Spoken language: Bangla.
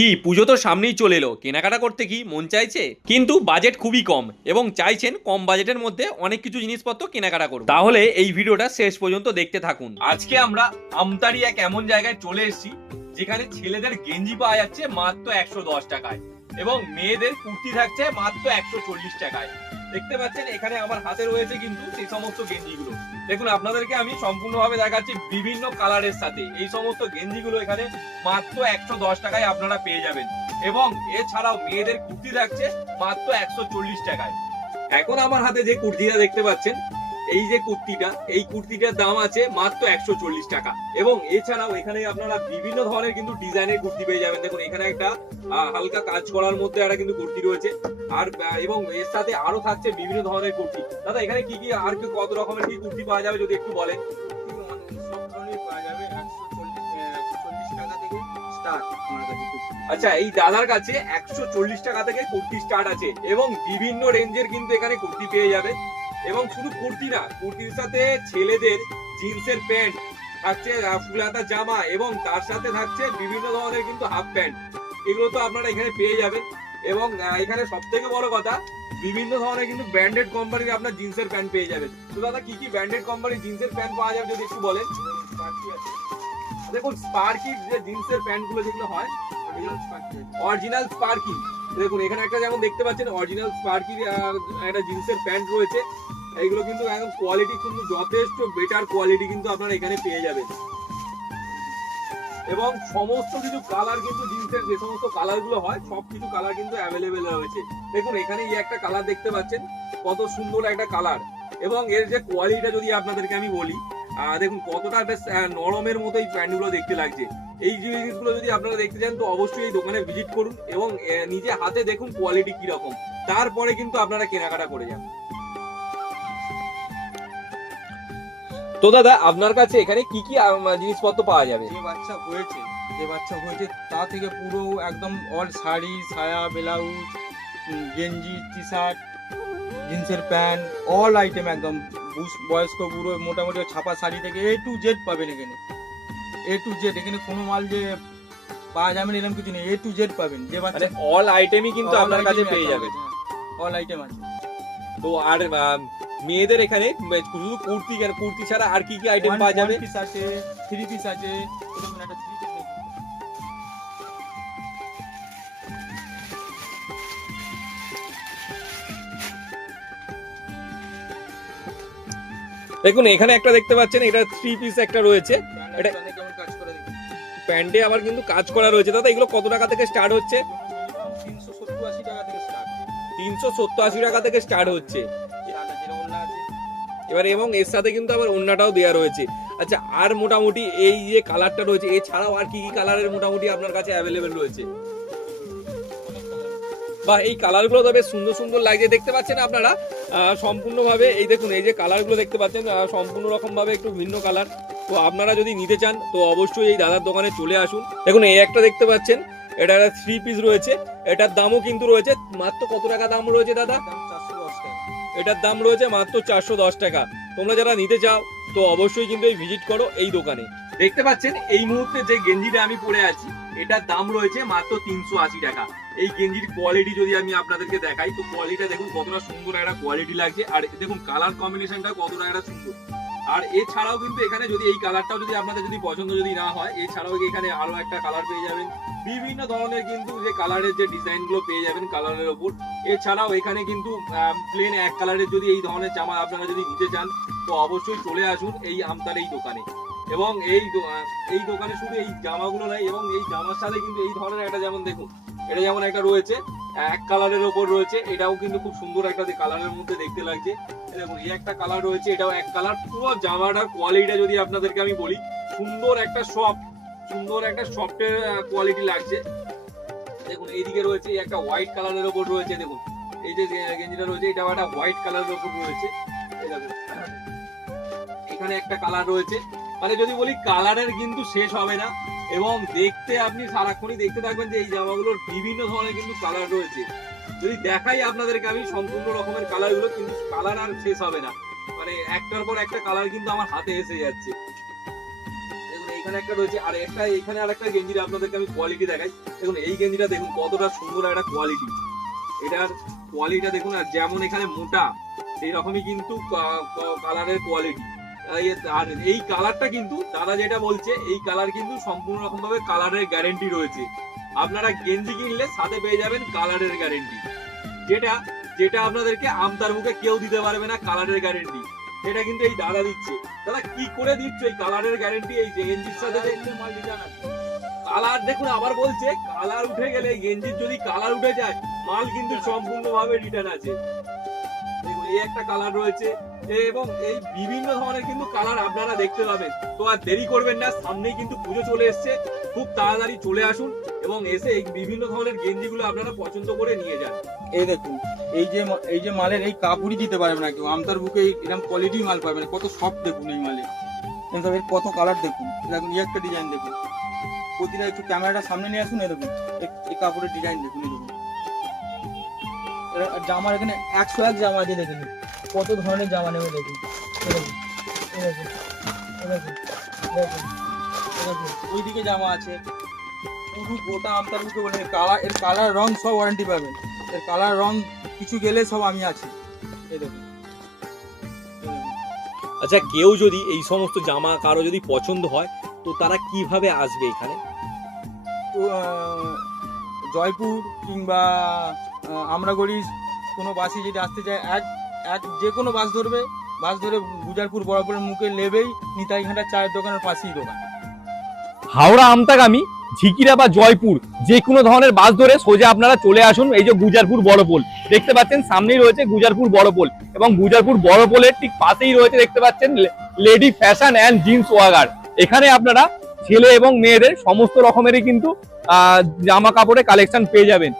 কি, পুজো তো সামনেই চলে এলো, কেনাকাটা করতে কি মন চাইছে? কিন্তু বাজেট খুবই কম এবং চাইছেন কম বাজেটের মধ্যে অনেক কিছু জিনিসপত্র কেনাকাটা করুন তাহলে এই ভিডিওটা শেষ পর্যন্ত দেখতে থাকুন। আজকে আমরা আমতারি এক এমন জায়গায় চলে এসেছি, যেখানে ছেলেদের গেঞ্জি পাওয়া যাচ্ছে মাত্র একশো দশ টাকায় এবং মেয়েদের কুর্তি থাকছে মাত্র একশো চল্লিশ টাকায়। দেখতে পাচ্ছেন, এখানে আমার হাতে রয়েছে কিন্তু সেই সমস্ত গেঞ্জিগুলো। দেখুন, আপনাদেরকে আমি সম্পূর্ণভাবে দেখাচ্ছি বিভিন্ন কালারের সাথে। এই সমস্ত গেঞ্জিগুলো এখানে মাত্র একশো দশ টাকায় আপনারা পেয়ে যাবেন। এবং এছাড়াও মেয়েদের কুর্তি থাকছে মাত্র একশো চল্লিশ টাকায়। এখন আমার হাতে যে কুর্তিটা দেখতে পাচ্ছেন এই যে কুর্তিটা, এই কুর্তিটার দাম আছে মাত্র একশো চল্লিশ টাকা। এবং এছাড়াও এখানে আপনারা বিভিন্ন ধরনের কিন্তু ডিজাইনের কুর্তি পেয়ে যাবেন। দেখুন, এখানে একটা হালকা কাজ করার মধ্যে একটা কিন্তু কুর্তি রয়েছে। আর এবং এর সাথে আরও থাকছে বিভিন্ন ধরনের কুর্তি। দাদা, এখানে কি কি, আর কি, কত রকমের কি কুর্তি পাওয়া যাবে যদি একটু বলেন। আচ্ছা এই দাদার কাছে একশো চল্লিশ টাকা থেকে কুর্তি স্টার্ট আছে। এবং বিভিন্ন রেঞ্জের কিন্তু এখানে কুর্তি পেয়ে যাবে। এবং শুধু কুর্তি না কুর্তির সাথে ছেলেদের জিন্সের প্যান্ট থাকছে ফুলাতা জামা এবং তার সাথে থাকছে বিভিন্ন ধরনের কিন্তু হাফ প্যান্ট। এগুলো তো আপনারা এখানে পেয়ে যাবেন। এবং এখানে সব থেকে বড় কথা বিভিন্ন ধরনের কিন্তু ব্র্যান্ডেড কোম্পানির আপনার জিন্সের প্যান্ট পেয়ে যাবেন। তো দাদা কি কি ব্র্যান্ডেড কোম্পানির জিন্সের প্যান্ট পাওয়া যাবে যদি একটু বলেন? দেখুন স্পার্কি যে জিন্সের প্যান্টগুলো যেগুলো হয়। অরিজিনাল স্পার্কি দেখুন, এখানে একটা যেমন দেখতে পাচ্ছেন অরিজিনাল স্পার্কি একটা জিন্সের প্যান্ট রয়েছে। এইগুলো কিন্তু একদম কোয়ালিটি কিন্তু যথেষ্ট বেটার কোয়ালিটি কিন্তু আপনারা এখানে পেয়ে যাবেন। এবং সমস্ত কিছু কালার কিন্তু জিন্সের, যে সমস্ত কালারগুলো হয়, সব কিছু কালার কিন্তু অ্যাভেলেবেল রয়েছে। দেখুন, এখানে এই একটা কালার দেখতে পাচ্ছেন, কত সুন্দর একটা কালার এবং এর যে কোয়ালিটিটা যদি আপনাদেরকে আমি বলি দেখুন, কতটা বেশ নরমের মতো এই প্যান্টগুলো দেখতে লাগছে। এই জিনিসগুলো যদি আপনারা দেখতে চান, তো অবশ্যই এই দোকানে ভিজিট করুন এবং নিজে হাতে দেখুন কোয়ালিটি কি রকম তারপরে কিন্তু আপনারা কেনাকাটা করে যান। তো দাদা, আপনার কাছে এখানে কি কি জিনিসপত্র পাওয়া যাবে? যে বাচ্চা হয়েছে, যে বাচ্চা হয়েছে, তা থেকে পুরো একদম অল শাড়ি, সায়া, ব্লাউজ গেঞ্জি টি শার্ট জিন্সের প্যান্ট অল আইটেম একদম বয়স্ক বুড়ো মোটামুটি ছাপা শাড়ি থেকে এ টু জেড পাবেন এখানে। এ টু জেড এখানে কোনো মাল যে পাওয়া যাবে না এরকম কিছু নেই। এ টু জেড পাবেন। যে মানে বাচ্চা অল আইটেমই কিন্তু আপনার কাছে পেয়ে যাবে। অল আইটেম আছে। তো আর মেয়েদের এখানে শুধু কুর্তি কেন কুর্তি ছাড়া আর কি কি আইটেম পাওয়া যাবে? পিস আছে থ্রি পিস আছে এরকম একটা দেখুন এখানে একটা দেখতে পাচ্ছেন এটা থ্রি পিস একটা রয়েছে। এটা- প্যান্টে আবার কিন্তু কাজ করা রয়েছে। দাদা এগুলো কত টাকা থেকে স্টার্ট হচ্ছে? তিনশো সত্তর আশি টাকা থেকে স্টার্ট হচ্ছে। এবার এবং এর সাথে কিন্তু আবার অন্যটাও দেওয়া রয়েছে। আচ্ছা আর মোটামুটি এই যে কালারটা রয়েছে এছাড়াও আর কি কি কালারের মোটামুটি আপনার কাছে অ্যাভেলেবেল রয়েছে। বা এই কালারগুলো তো বেশ সুন্দর সুন্দর লাগছে দেখতে পাচ্ছেন আপনারা? সম্পূর্ণভাবে এই দেখুন এই যে কালারগুলো দেখতে পাচ্ছেন সম্পূর্ণ রকম ভাবে একটু ভিন্ন কালার। তো আপনারা যদি নিতে চান তো অবশ্যই এই দাদার দোকানে চলে আসুন। দেখুন এই একটা দেখতে পাচ্ছেন এটা একটা থ্রি পিস রয়েছে। এটার দামও কিন্তু রয়েছে মাত্র কত টাকা দাম রয়েছে দাদা? দশ টাকা। এটার দাম রয়েছে মাত্র চারশো দশ টাকা। তোমরা যারা নিতে চাও তো অবশ্যই কিন্তু এই ভিজিট করো এই দোকানে। দেখতে পাচ্ছেন এই মুহূর্তে যে গেঞ্জিটা আমি পরে আছি এটার দাম রয়েছে মাত্র তিনশো আশি টাকা। এই গেঞ্জির কোয়ালিটি যদি আমি আপনাদেরকে দেখাই, তো কোয়ালিটিটা দেখুন কতটা সুন্দর একটা কোয়ালিটি লাগছে। আর দেখুন কালার কম্বিনেশনটা কতটা একটা সুন্দর। আর এছাড়াও কিন্তু এখানে যদি এই কালারটাও যদি আপনাদের যদি পছন্দ যদি না হয়, এছাড়াও এখানে আরও একটা কালার পেয়ে যাবেন। বিভিন্ন ধরনের কিন্তু যে কালারের যে ডিজাইনগুলো পেয়ে যাবেন কালারের ওপর। এছাড়াও এখানে কিন্তু প্লেন এক কালারের যদি এই ধরনের জামা আপনারা যদি নিতে চান, তো অবশ্যই চলে আসুন এই আমতার এই দোকানে। এবং এই এই দোকানে শুধু এই জামাগুলো নাই, এবং এই জামার সাথে কিন্তু এই ধরনের একটা যেমন দেখুন, এটা যেমন একটা রয়েছে, এক কালারের ওপর রয়েছে, এটাও কিন্তু খুব সুন্দর একটা কালারের মধ্যে দেখতে লাগছে। দেখুন, এই একটা কালার রয়েছে, এটাও এক কালার পুরো জামাটার কোয়ালিটিটা যদি আপনাদেরকে আমি বলি, সুন্দর একটা সফট সুন্দর একটা সফটের কোয়ালিটি লাগছে। দেখুন, এইদিকে রয়েছে একটা হোয়াইট কালারের ওপর রয়েছে, দেখুন। এই যে গেঞ্জিটা রয়েছে, এটাও একটা হোয়াইট কালারের ওপর রয়েছে। এখানে একটা কালার রয়েছে। মানে যদি বলি কালারের কিন্তু শেষ হবে না, এবং দেখতে আপনি সারাক্ষণই দেখতে থাকবেন যে এই জামাগুলোর বিভিন্ন ধরনের কিন্তু কালার রয়েছে। যদি দেখাই আপনাদেরকে আমি সম্পূর্ণ রকমের কালারগুলো, কিন্তু কালার আর শেষ হবে না। মানে একটার পর একটা কালার কিন্তু আমার হাতে এসে যাচ্ছে। এখানে একটা রয়েছে, আর একটা এখানে আর একটা গেঞ্জিটা আপনাদেরকে আমি কোয়ালিটি দেখাই। দেখুন, এই গেঞ্জিটা দেখুন, কতটা সুন্দর একটা কোয়ালিটি এটার কোয়ালিটিটা দেখুন, আর যেমন এখানে মোটা, সেই রকমই কিন্তু কালারের কোয়ালিটি আর এই কালারটা কিন্তু দাদা যেটা বলছে এই কালার কিন্তু সম্পূর্ণ রকম ভাবে কালারের গ্যারেন্টি রয়েছে। আপনারা গেঞ্জি কিনলে সাথে পেয়ে যাবেন কালারের গ্যারেন্টি যেটা যেটা আপনাদেরকে আমতার মুখে কেউ দিতে পারবে না কালারের গ্যারেন্টি সেটা কিন্তু এই দাদা দিচ্ছে। দাদা কি করে দিচ্ছে এই কালারের গ্যারেন্টি এই গেঞ্জির সাথে কালার দেখুন আবার বলছে কালার উঠে গেলে গেঞ্জির যদি কালার উঠে যায় মাল কিন্তু সম্পূর্ণভাবে রিটার্ন আছে। দেখুন এই একটা কালার রয়েছে। এবং এই বিভিন্ন ধরনের কিন্তু কালার আপনারা দেখতে পাবেন। তো আর দেরি করবেন না, সামনেই কিন্তু পুজো চলে এসছে। খুব তাড়াতাড়ি চলে আসুন এবং এসে এই বিভিন্ন ধরনের গেঞ্জিগুলো আপনারা পছন্দ করে নিয়ে যান। এই দেখুন, এই যে এই যে মালের এই কাপড়ই দিতে পারবে না কেউ। আমতার বুকে এরকম কোয়ালিটি মাল পাবে না। কত সফট দেখুন এই মালে। এর কত কালার দেখুন। এই একটা ডিজাইন দেখুন। প্রতিটা একটু ক্যামেরাটা সামনে নিয়ে আসুন দেখুন। এই- কাপড়ের ডিজাইন দেখুন দেখুন। জামার এখানে একশো এক জামা আছে দেখুন কত ধরনের জামা নেবে দেখুন। ওইদিকে জামা আছে। পুরো গোটা আমতার বুকে বলে কালারের কালার রং সব ওয়ারেন্টি পাবেন। এর কালার রং কিছু গেলে সব আমি আছি। এই দেখুন আচ্ছা কেউ যদি এই সমস্ত জামা কারও যদি পছন্দ হয় তো তারা কীভাবে আসবে এখানে? জয়পুর কিংবা আহ, আমরাগড়ি কোনো বাসে যদি আসতে চায় এক এক যে কোনো বাস ধরবে, বাস ধরে গুজারপুর বরাবরের মুখে নেবেই, নিতাই ঘাটার চায়ের দোকানের পাশেই দোকান। হাওড়া, আমতাগামী, ঝিকিরা বা জয়পুর, যে কোনো ধরনের বাস ধরে সোজা আপনারা চলে আসুন, এই যে গুজারপুর বড়পোল দেখতে পাচ্ছেন, সামনেই রয়েছে গুজারপুর বড়পোল এবং গুজারপুর বড়পোলের ঠিক পাশেই রয়েছে, দেখতে পাচ্ছেন লেডি ফ্যাশন অ্যান্ড জিন্স ওয়াগার। এখানে আপনারা ছেলে এবং মেয়েদের সমস্ত রকমেরই কিন্তু জামা কাপড়ের কালেকশন পেয়ে যাবেন।